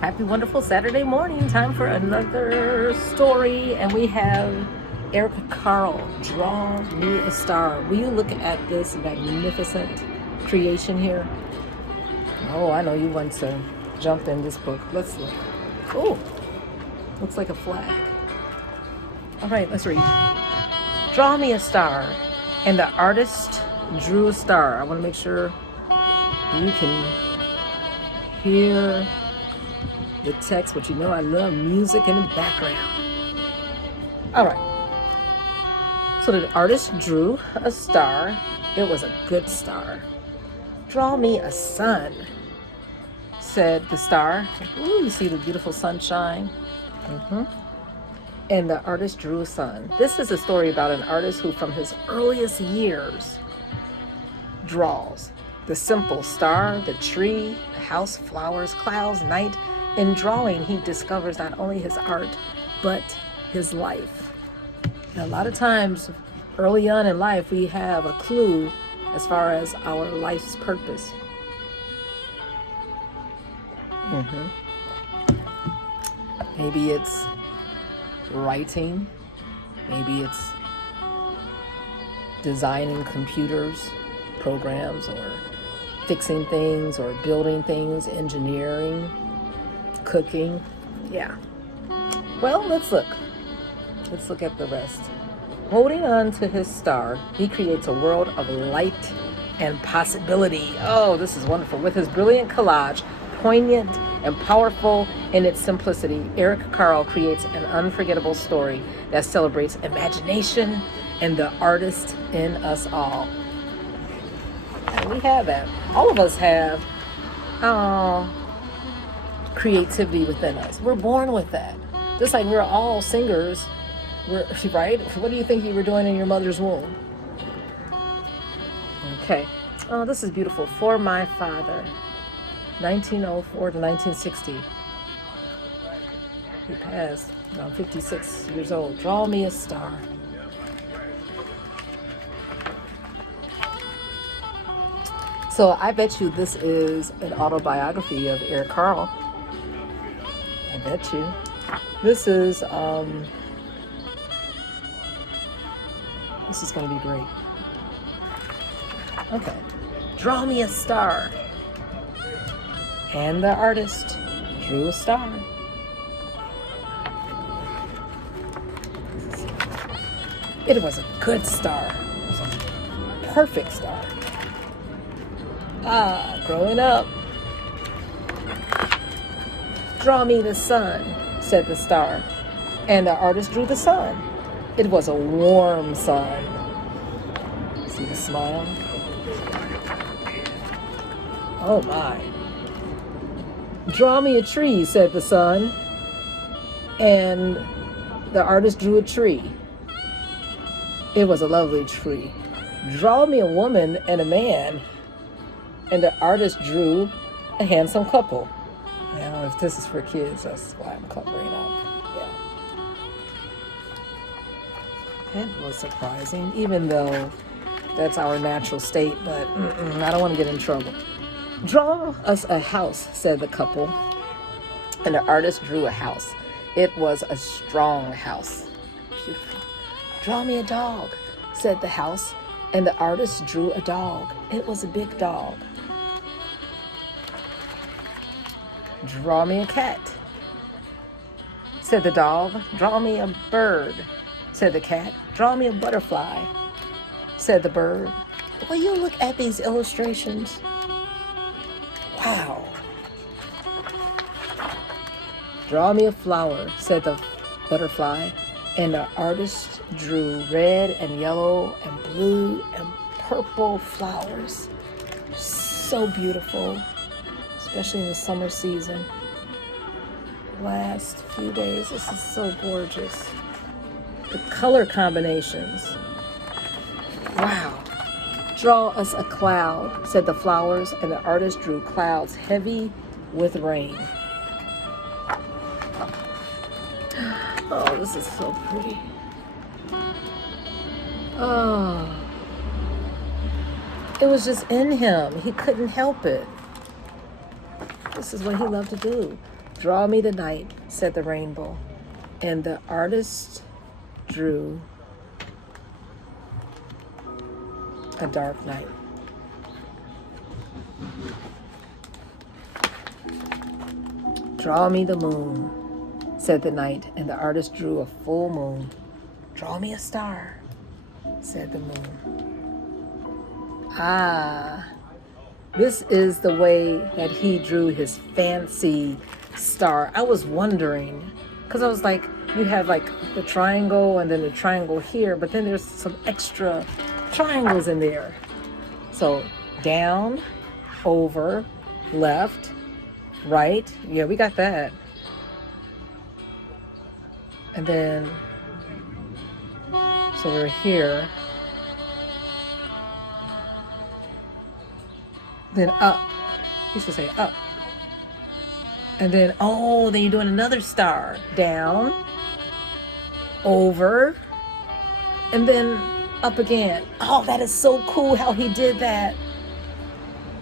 Happy wonderful Saturday morning. Time for another story. And we have Erica Carl, Draw Me a Star. Will you look at this magnificent creation here? Oh, I know you want to jump in this book. Let's look. Oh, looks like a flag. All right, let's read. Draw me a star. And the artist drew a star. I want to make sure you can hear the text, but you know I love music in the background. All right. So the artist drew a star. It was a good star. Draw me a sun, said the star. Ooh, you see the beautiful sunshine? And the artist drew a sun. This is a story about an artist who, from his earliest years, draws the simple star, the tree, the house, flowers, clouds, night. In drawing, he discovers not only his art, but his life. And a lot of times, early on in life, we have a clue as far as our life's purpose. Maybe it's writing. Maybe it's designing computers, programs, or fixing things, or building things, engineering, cooking. Yeah. Well, let's look. Let's look at the rest. Holding on to his star, he creates a world of light and possibility. Oh, this is wonderful. With his brilliant collage, poignant and powerful in its simplicity, Eric Carle creates an unforgettable story that celebrates imagination and the artist in us all. And we have that. All of us have creativity within us. We're born with that. Just like we're all singers, right? What do you think you were doing in your mother's womb? Okay. Oh, this is beautiful. For my father, 1904 to 1960. He passed around 56 years old. Draw me a star. So I bet you this is an autobiography of Eric Carle. I bet you. This is going to be great. Okay. Draw me a star. And the artist drew a star. It was a good star. It was a perfect star. Growing up. Draw me the sun, said the star. And the artist drew the sun. It was a warm sun. See the smile? Oh my. Draw me a tree, said the sun. And the artist drew a tree. It was a lovely tree. Draw me a woman and a man. And the artist drew a handsome couple. Now, if this is for kids, that's why I'm covering up. Yeah. It was surprising, even though that's our natural state, but I don't want to get in trouble. Draw us a house, said the couple. And the artist drew a house. It was a strong house. Beautiful. Draw me a dog, said the house. And the artist drew a dog. It was a big dog. Draw me a cat, said the dog. Draw me a bird, said the cat. Draw me a butterfly, said the bird. Will you look at these illustrations? Wow. Draw me a flower, said the butterfly. And the artist drew red and yellow and blue and purple flowers. So beautiful, especially in the summer season. Last few days, this is so gorgeous. The color combinations. Wow. Draw us a cloud, said the flowers, and the artist drew clouds heavy with rain. Oh, this is so pretty. Oh. It was just in him. He couldn't help it. This is what he loved to do. Draw me the night, said the rainbow. And the artist drew a dark night. Draw me the moon, said the night, and the artist drew a full moon. Draw me a star, said the moon. Ah, this is the way that he drew his fancy star. I was wondering, because I was like, you have like the triangle and then the triangle here, but then there's some extra triangles in there. So down, over, left, right. Yeah, we got that. And then, so we're here. Then up. You should say up. And then, oh, then you're doing another star. Down, over, and then up again. Oh, that is so cool how he did that.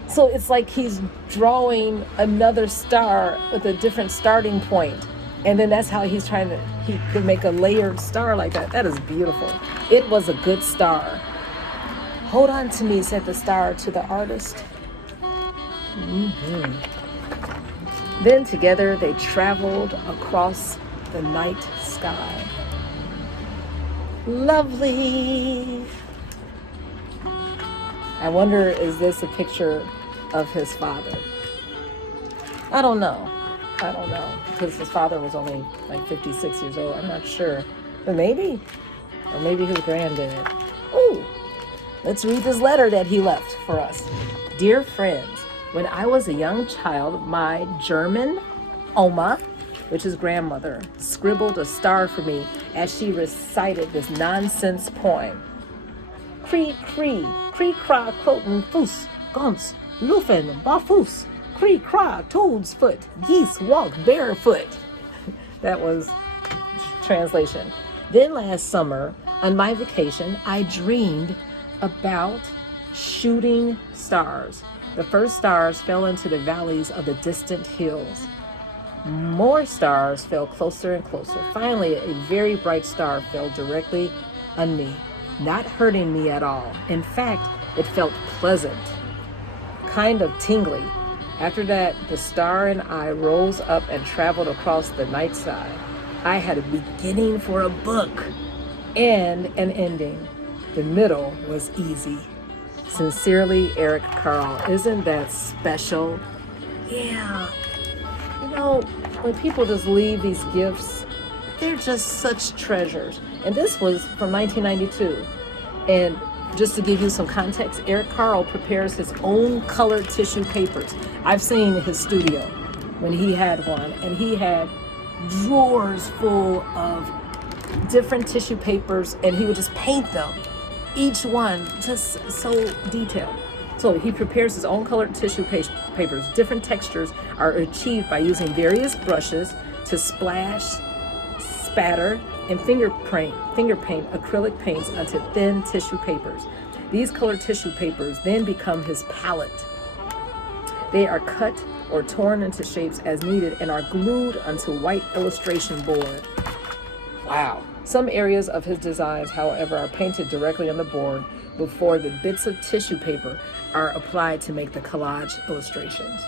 So it's like he's drawing another star with a different starting point. And then that's how he could make a layered star like that. That is beautiful. It was a good star. Hold on to me, said the star to the artist. Mm-hmm. Then together they traveled across the night sky. Lovely. I wonder, is this a picture of his father? I don't know, because his father was only like 56 years old. I'm not sure, but maybe, or maybe his granddad. Oh, let's read this letter that he left for us. Dear friends, when I was a young child, my German Oma, which is grandmother, scribbled a star for me as she recited this nonsense poem. Cree, cree, cree, cra, croton, foos, gons, lufen, barfoos, cree, cra, toad's foot, geese walk barefoot. That was translation. Then last summer, on my vacation, I dreamed about shooting stars. The first stars fell into the valleys of the distant hills. More stars fell closer and closer. Finally, a very bright star fell directly on me, not hurting me at all. In fact, it felt pleasant, kind of tingly. After that, the star and I rose up and traveled across the night sky. I had a beginning for a book and an ending. The middle was easy. Sincerely, Eric Carl. Isn't that special? Yeah. You know, when people just leave these gifts, they're just such treasures. And this was from 1992. And just to give you some context, Eric Carl prepares his own colored tissue papers. I've seen his studio when he had one, and he had drawers full of different tissue papers, and he would just paint them, each one just so detailed. So he prepares his own colored tissue papers. Different textures are achieved by using various brushes to splash, spatter, and finger paint acrylic paints onto thin tissue papers. These colored tissue papers then become his palette. They are cut or torn into shapes as needed and are glued onto white illustration board. Wow. Some areas of his designs, however, are painted directly on the board before the bits of tissue paper are applied to make the collage illustrations.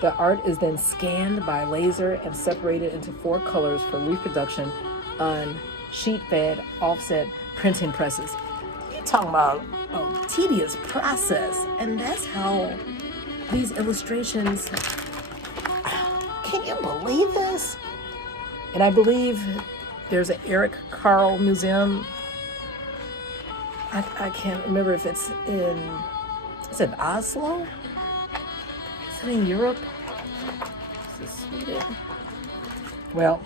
The art is then scanned by laser and separated into 4 colors for reproduction on sheet-fed offset printing presses. You're talking about a tedious process, and that's how these illustrations, can you believe this? And I believe there's an Eric Carl Museum. I can't remember if it's in Oslo? Is it in Europe? Is it Sweden? Well,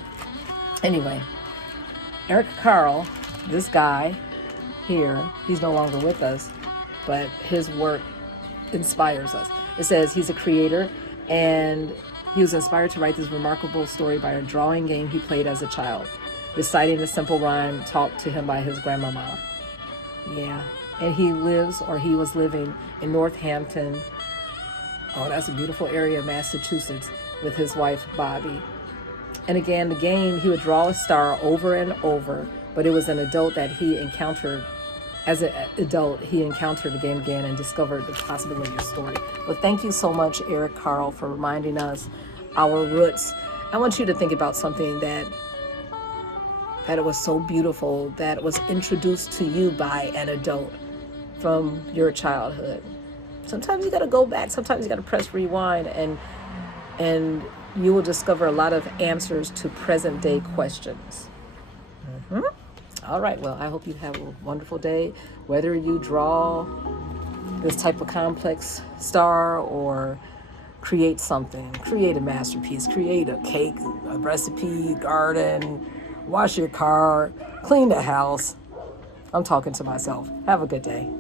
anyway, Eric Carl, this guy here, he's no longer with us, but his work inspires us. It says he's a creator, and he was inspired to write this remarkable story by a drawing game he played as a child, reciting a simple rhyme taught to him by his grandmama. Yeah, and he was living in Northampton. Oh, that's a beautiful area of Massachusetts, with his wife, Bobby. And again, the game, he would draw a star over and over, but it was an adult that he encountered. As an adult, he encountered the game again and discovered the possibility of the story. Well, thank you so much, Eric Carle, for reminding us our roots. I want you to think about something that it was so beautiful, that was introduced to you by an adult from your childhood. Sometimes you got to go back. Sometimes you got to press rewind, and you will discover a lot of answers to present day questions. All right, well, I hope you have a wonderful day. Whether you draw this type of complex star or create something, create a masterpiece, create a cake, a recipe, garden, wash your car, clean the house. I'm talking to myself. Have a good day.